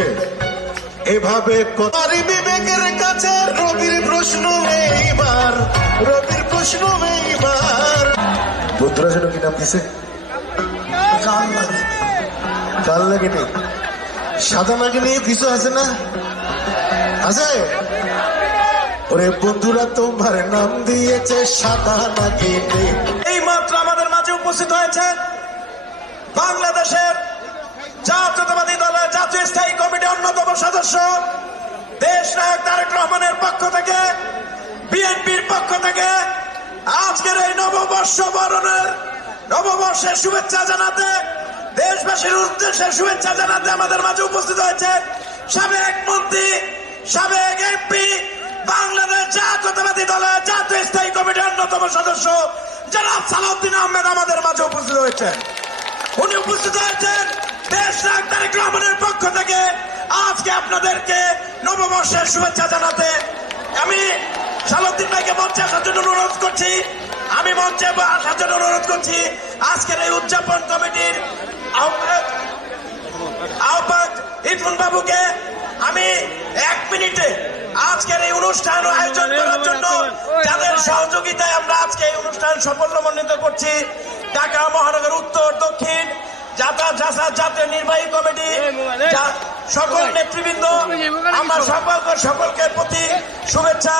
হচ্ছে এভাবে বিবেকের কাছে রবির প্রশ্ন এইবার রবির প্রশ্ন এইবার। বন্ধুরা যেন কি নাম দিছে? কাল লাগে। কাল লাগে নেই সাদা লাগে নিয়ে কিছু আছে না? আছে? ওরে বন্ধুরা তোমার নাম দিয়েছে সাদা নাকি এই মাত্র আমাদের মাঝে উপস্থিত হয়েছে বাংলাদেশের জাতীয়তাবাদী দলের জাতীয় স্থায়ী কমিটির অন্যতম সদস্য দেশ নায়ক তারেক রহমানের পক্ষ থেকে, বিএনপির পক্ষ থেকে আজকের এই নববর্ষ বরণের নববর্ষের শুভেচ্ছা জানাতে, দেশবাসীর উদ্দেশ্যে শুভেচ্ছা জানাতে আমাদের মাঝে উপস্থিত হয়েছে সাবেক মন্ত্রী, সাবেক এমপি, বাংলাদেশ জাতীয়তাবাদী দলের জাতীয় স্থায়ী কমিটির অন্যতম সদস্য জনাব সালাউদ্দিন আহমেদ আমাদের মাঝে উপস্থিত হয়েছেন। উনি উপস্থিত হয়েছেন দেশ পক্ষ থেকে আজকে আপনাদেরকে নববর্ষের শুভেচ্ছা জানাতে আমি সালাউদ্দিন ভাইকে মঞ্চে আসার জন্য অনুরোধ করছি। আমি মঞ্চে আসার জন্য অনুরোধ করছি। আজকের এই উদযাপন কমিটির আহ্বায়ক আহ্বায়ক বাবুকে আমি এক মিনিটে আজকের এই অনুষ্ঠান আয়োজন করার জন্য যাদের সহযোগিতায় আমরা আজকে এই অনুষ্ঠান সাফল্যমণ্ডিত করছি। ঢাকা মহানগর উত্তর দক্ষিণ যাতায়াত যাতায়াত জাতীয় নির্বাহী কমিটি সকল নেতৃবৃন্দ আমরা সকল সকলকে প্রতি শুভেচ্ছা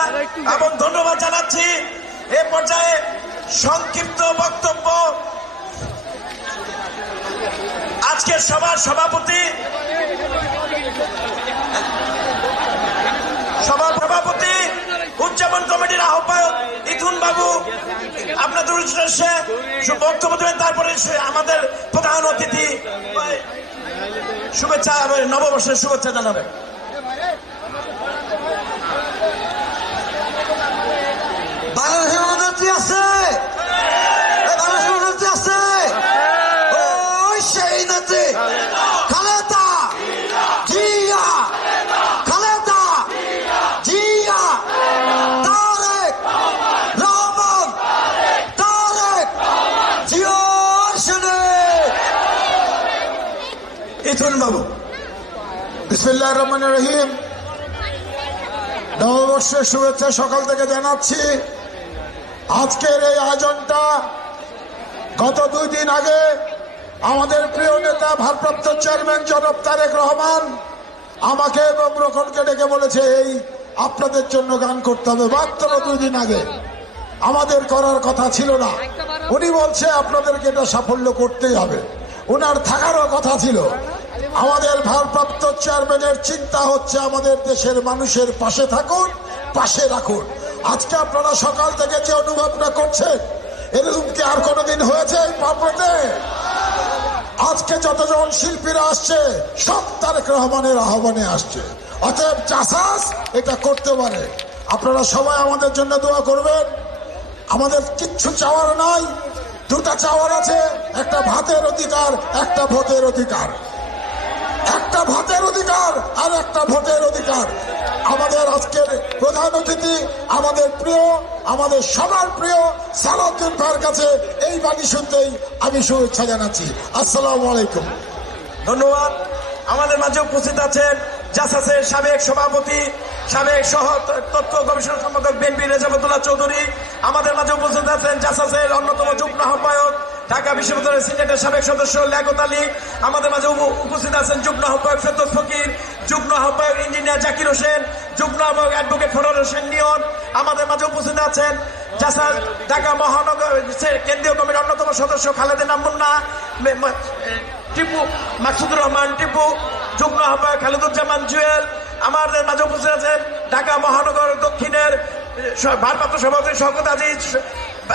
এবং ধন্যবাদ জানাচ্ছি। এ পর্যায়ে সংক্ষিপ্ত বক্তব্য। আজকের সভার সভাপতি সভার সভাপতি উদযাপন কমিটির আহ্বায়ক ইথুন বাবু আপনাদের উদ্দেশ্যে বক্তব্য দেবেন, তারপরে আমাদের প্রধান অতিথি। শুভেচ্ছা নববর্ষের শুভেচ্ছা জানাবেন। খালেদা জিয়া খালেদা জিয়া তারেক রহমান তারেক জিয়ার সেনে ইথুন বাবু রহমান রহিম। নববর্ষের শুভেচ্ছা সকাল থেকে জানাচ্ছি। আজকের এই আয়োজনটা গত দুই দিন আগে আমাদের প্রিয় নেতা, ভারপ্রাপ্ত চেয়ারম্যান জনাব তারেক রহমান আমাকে এবং রোকনকে ডেকে বলেছে, এই আপনাদের জন্য গান করতে হবে। মাত্র দুই দিন আগে। আমাদের করার কথা ছিল না। উনি বলছে, আপনাদেরকে এটা সাফল্য করতেই হবে। ওনার থাকারও কথা ছিল। আমাদের ভারপ্রাপ্ত চেয়ারম্যানের চিন্তা হচ্ছে আমাদের দেশের মানুষের পাশে থাকুন, পাশে রাখুন। আজকে আপনারা সকাল থেকে যে অনুভবটা করছেন, এরকম কি আর কোনোদিন হয়েছে পাপড়াতে আজকে যতজন শিল্পীরা আসছে, সব তারেক রহমানের আহ্বানে আসছে। অতএব চাষাস এটা করতে পারে। আপনারা সবাই আমাদের জন্য দোয়া করবেন। আমাদের কিচ্ছু চাওয়ার নাই। দুটা চাওয়ার আছে, একটা ভাতের অধিকার, একটা ভোটের অধিকার। একটা ভোটের অধিকার আর একটা ভোটের অধিকার। আমাদের আজকের প্রধান অতিথি, আমাদের প্রিয়, আমাদের সবার প্রিয় সালাউদ্দিন ভাইয়ের কাছে এই বাণী শুনতেই আমি শুভেচ্ছা জানাচ্ছি। আসসালামু আলাইকুম। ধন্যবাদ। আমাদের মাঝে উপস্থিত আছেন জাসাসের সাবেক সভাপতি, সাবেক সহ তথ্য গবেষণা সম্পাদক বিশ্ববিদ্যালয়ের সিনেটের সাবেক সদস্য লেগত আলী, আমাদের মাঝে উপ- উপস্থিত আছেন যুগ্ম আহ্বায়ক ফেরদৌস ফকির, যুগ্ম আহ্বায়ক ইঞ্জিনিয়ার জাকির হোসেন, যুগ্ম আহ্বায়ক অ্যাডভোকেট ফরর হোসেন নিয়ন আমাদের মাঝে উপস্থিত আছেন ঢাকা মহানগর কেন্দ্রীয় কমিটির অন্যতম সদস্য খালেদিন মুন্না টিপু মাকসুদুর রহমান টিপু, যুগ্ম আহ্বায়ক খালিদুজ্জামান জুয়েল, আমাদের মাঝে উপস্থিত আছেন ঢাকা মহানগর দক্ষিণের ভারপ্রাপ্ত সভাপতি শওকত আজিজ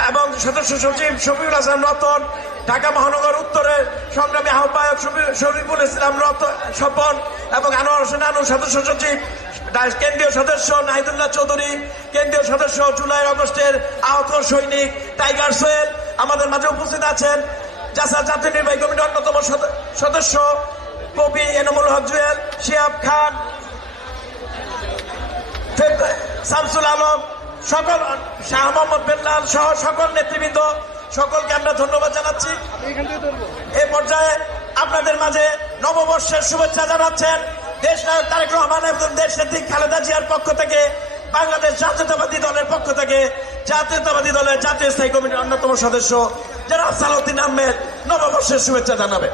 এবং সদস্য সচিব শফিউল হাসান রতন, ঢাকা মহানগর উত্তরের সংগ্রামী আহ্বায়ক শরীফুল ইসলাম রতন, স্বপন এবং আনোয়ার হোসেন আনু, সদস্য সচিব কেন্দ্রীয় সদস্য নাহিদুল্লাহ চৌধুরী, কেন্দ্রীয় সদস্য জুলাই আগস্টের আহত সৈনিক টাইগার সোয়েল আমাদের মাঝে উপস্থিত আছেন। জাসা জাতীয় নির্বাহী কমিটির অন্যতম সদ- সদস্য কবি এনামুল হক জুয়েল, শিয়াব খান শামসুল আলম সকল শাহ মোহাম্মদ বেল্লাল সহ সকল নেতৃবৃন্দ সকলকে আমরা ধন্যবাদ জানাচ্ছি এ পর্যায়ে আপনাদের মাঝে নববর্ষের শুভেচ্ছা জানাচ্ছেন দেশ নায়ক তারেক রহমান এবং দেশ নেত্রী খালেদা জিয়ার পক্ষ থেকে বাংলাদেশ জাতীয়তাবাদী দলের পক্ষ থেকে জাতীয়তাবাদী দলের জাতীয় স্থায়ী কমিটির অন্যতম সদস্য যারা সালাউদ্দিন আহমেদ নববর্ষের শুভেচ্ছা জানাবে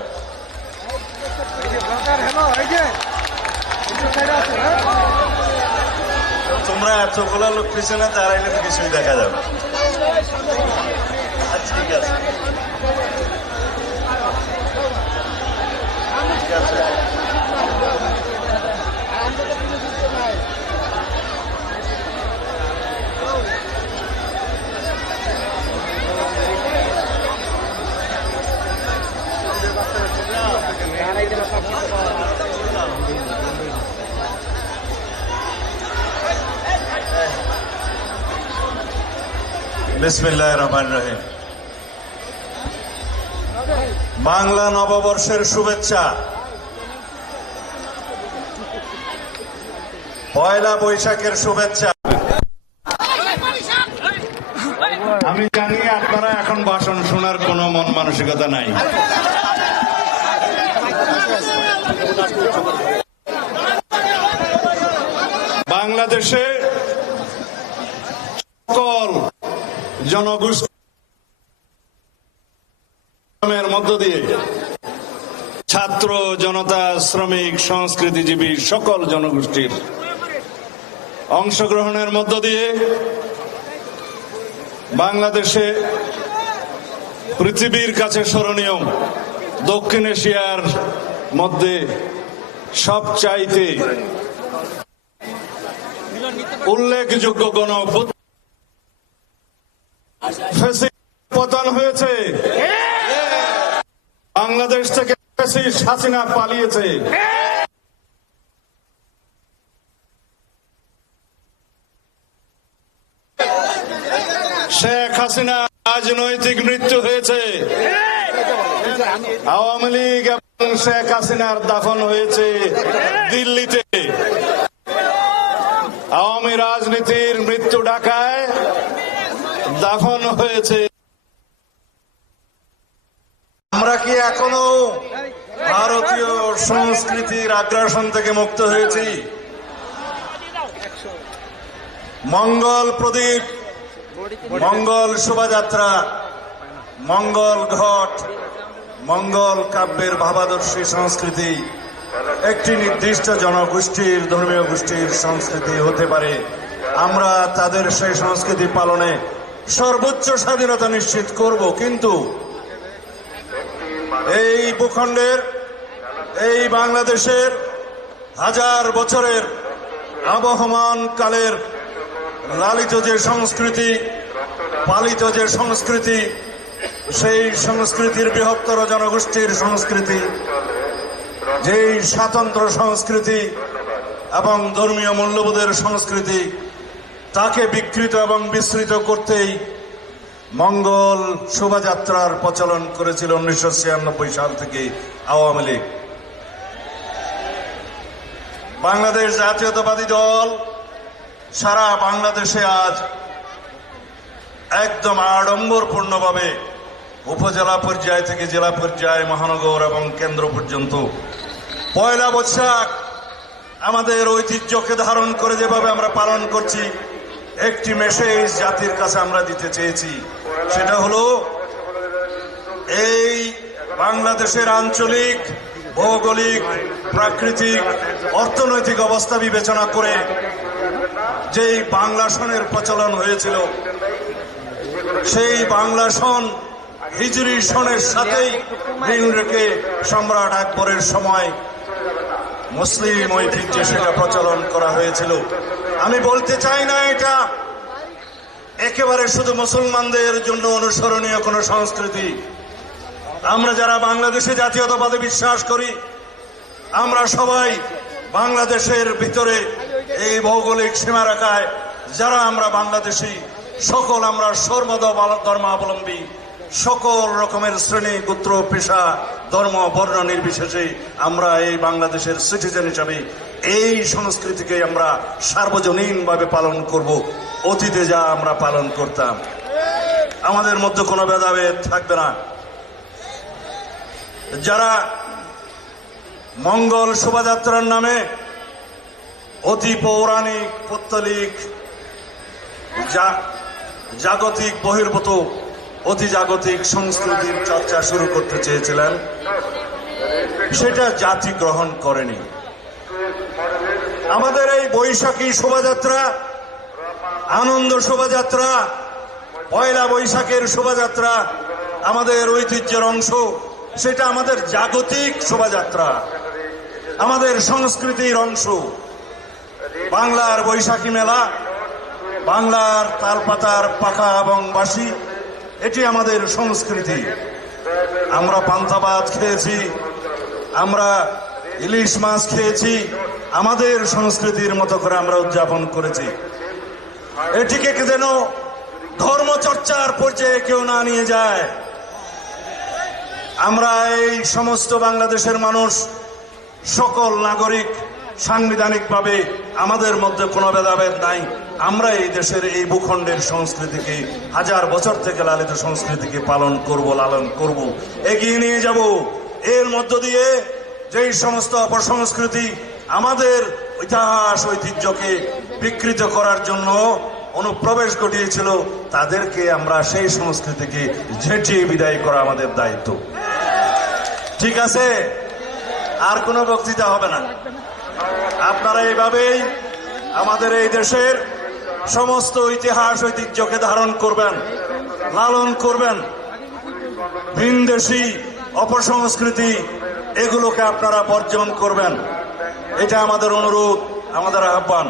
তোমরা এতগুলো লোক পিছনে দাঁড়াইলে তো কিছুই দেখা যাবে আচ্ছা, ঠিক আছে। বিসমিল্লাহ রহমান রহিম। বাংলা নববর্ষের শুভেচ্ছা। পয়লা বৈশাখের শুভেচ্ছা। আমি জানি আপনারা এখন ভাষণ শোনার কোনো মন মানসিকতা নাই। বাংলাদেশে সকল জনগোষ্ঠীর মধ্য দিয়ে ছাত্র, জনতা, শ্রমিক, সংস্কৃতিজীবী সকল জনগোষ্ঠীর অংশগ্রহণের মধ্য দিয়ে বাংলাদেশে পৃথিবীর কাছে স্মরণীয় দক্ষিণ এশিয়ার মধ্যে সবচাইতে উল্লেখযোগ্য গণ পতন হয়েছে। বাংলাদেশ থেকে হাসিনা পালিয়েছে। শেখ হাসিনা রাজনৈতিক মৃত্যু হয়েছে। আওয়ামী লীগ এবং শেখ হাসিনার দাফন হয়েছে দিল্লিতে। আওয়ামী রাজনীতির মৃত্যু ঢাকায় দাফন হয়েছে। আমরা কি এখনও ভারতীয় সংস্কৃতির আগ্রাসন থেকে মুক্ত হয়েছি? মঙ্গল প্রদীপ, মঙ্গল শোভাযাত্রা, মঙ্গল ঘট, মঙ্গল কাব্যের ভাবাদর্শী সংস্কৃতি। একটি নির্দিষ্ট জনগোষ্ঠীর, ধর্মীয় গোষ্ঠীর সংস্কৃতি হতে পারে। আমরা তাদের সেই সংস্কৃতি পালনে সর্বোচ্চ স্বাধীনতা নিশ্চিত করব, কিন্তু এই ভূখণ্ডের, এই বাংলাদেশের হাজার বছরের আবহমান কালের লালিত যে সংস্কৃতি, পালিত যে সংস্কৃতি, সেই সংস্কৃতির বৃহত্তর জনগোষ্ঠীর সংস্কৃতি, যেই স্বাতন্ত্র সংস্কৃতি এবং ধর্মীয় মূল্যবোধের সংস্কৃতি তাকে বিকৃত এবং বিস্তৃত করতেই মঙ্গল শোভাযাত্রার প্রচলন করেছিল উনিশশো ছিয়ানব্বই সাল থেকে আওয়ামী লীগ। বাংলাদেশ জাতীয়তাবাদী দল সারা বাংলাদেশে আজ একদম আড়ম্বরপূর্ণভাবে উপজেলা পর্যায় থেকে জেলা পর্যায়ে, মহানগর এবং কেন্দ্র পর্যন্ত পয়লা বৈশাখ আমাদের ঐতিহ্যকে ধারণ করে যেভাবে আমরা পালন করছি একটি মেসেজ জাতির কাছে আমরা দিতে চেয়েছি। সেটা হলো, এই বাংলাদেশের আঞ্চলিক, ভৌগোলিক, প্রাকৃতিক, অর্থনৈতিক অবস্থা বিবেচনা করে যেই বাংলা সনের প্রচলন হয়েছিল, সেই বাংলা সন হিজরি সনের সাথেই ঋণ রেখে সম্রাট আকবরের সময় মুসলিম ঐতিহ্যে সেটা প্রচলন করা হয়েছিল। আমি বলতে চাই না এটা। একেবারে শুধু মুসলমানদের জন্য অনুসরণীয় কোন সংস্কৃতি। আমরা যারা বাংলাদেশে জাতীয়তাবাদে বিশ্বাস করি, আমরা সবাই বাংলাদেশের ভিতরে এই ভৌগোলিক সীমারেখায় যারা আমরা বাংলাদেশি, সকল আমরা সর্বদ ধর্মাবলম্বী, সকল রকমের শ্রেণি গোত্র পেশা, ধর্ম, বর্ণ নির্বিশেষে আমরা এই বাংলাদেশের সিটিজেন হিসাবে এই সংস্কৃতিকে আমরা সার্বজনীনভাবে পালন করব। অতীতে যা আমরা পালন করতাম। আমাদের মধ্যে কোনো ভেদাভেদ থাকবে না। যারা মঙ্গল শোভাযাত্রার নামে অতি পৌরাণিক, পত্তলিক জাগতিক, বহির্ভূত, অতি জাগতিক সংস্কৃতির চর্চা শুরু করতে চেয়েছিলেন, সেটা জাতি গ্রহণ করেনি। আমাদের এই বৈশাখী শোভাযাত্রা, আনন্দ শোভাযাত্রা, পয়লা বৈশাখের শোভাযাত্রা আমাদের ঐতিহ্যের অংশ। সেটা আমাদের জাগতিক শোভাযাত্রা, আমাদের সংস্কৃতির অংশ। বাংলার বৈশাখী মেলা, বাংলার তালপাতার পাখা এবং বাসি এটি আমাদের সংস্কৃতি। আমরা পান্তা ভাত খেয়েছি, আমরা ইলিশ মাছ খেয়েছি আমাদের সংস্কৃতির মতো করে আমরা উদযাপন করেছি। এটিকে যেন ধর্মচর্চার পর্যায়ে কেউ না নিয়ে যায়। আমরা এই সমস্ত বাংলাদেশের মানুষ, সকল নাগরিক সাংবিধানিকভাবে আমাদের মধ্যে কোনো ভেদাভেদ নাই। আমরা এই দেশের এই ভূখণ্ডের সংস্কৃতিকে, হাজার বছর থেকে লালিত সংস্কৃতিকে পালন করব, লালন করব, এগিয়ে নিয়ে যাব। এর মধ্য দিয়ে যেই সমস্ত অপসংস্কৃতি আমাদের ইতিহাস, ঐতিহ্যকে বিকৃত করার জন্য অনুপ্রবেশ ঘটিয়েছিল, তাদেরকে আমরা সেই সংস্কৃতিকে ঝেঁটিয়ে বিদায় করা আমাদের দায়িত্ব। ঠিক আছে? আর কোনো বক্তৃতা হবে না। আপনারা এইভাবেই আমাদের এই দেশের সমস্ত ইতিহাস, ঐতিহ্যকে ধারণ করবেন, লালন করবেন। ভিনদেশি অপসংস্কৃতি এগুলোকে আপনারা বর্জন করবেন। এটা আমাদের অনুরোধ, আমাদের আহ্বান।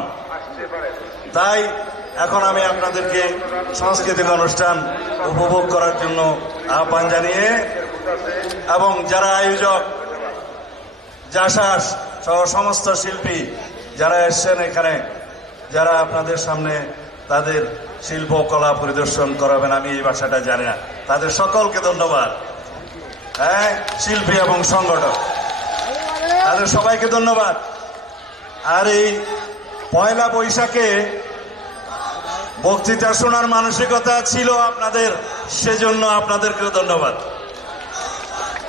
তাই এখন আমি আপনাদেরকে সাংস্কৃতিক অনুষ্ঠান উপভোগ করার জন্য আহ্বান জানিয়ে এবং যারা আয়োজক জাসাস সহ সমস্ত শিল্পী যারা এসছেন এখানে, যারা আপনাদের সামনে তাদের শিল্পকলা পরিদর্শন করাবেন, আমি এই ভাষাটা জানি না। তাদের সকলকে ধন্যবাদ। হ্যাঁ শিল্পী এবং সংগঠক। তাদের সবাইকে ধন্যবাদ। আর এই পয়লা বৈশাখে বক্তৃতা শোনার মানসিকতা ছিল আপনাদের, সেজন্য আপনাদেরকে ধন্যবাদ।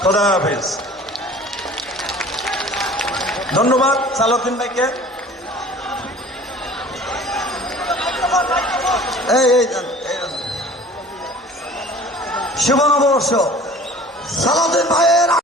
খোদা হাফিজ। ধন্যবাদ, সালাউদ্দিন ভাইকে। শুভ নববর্ষ। সালাউদ্দিন ভাইয়ের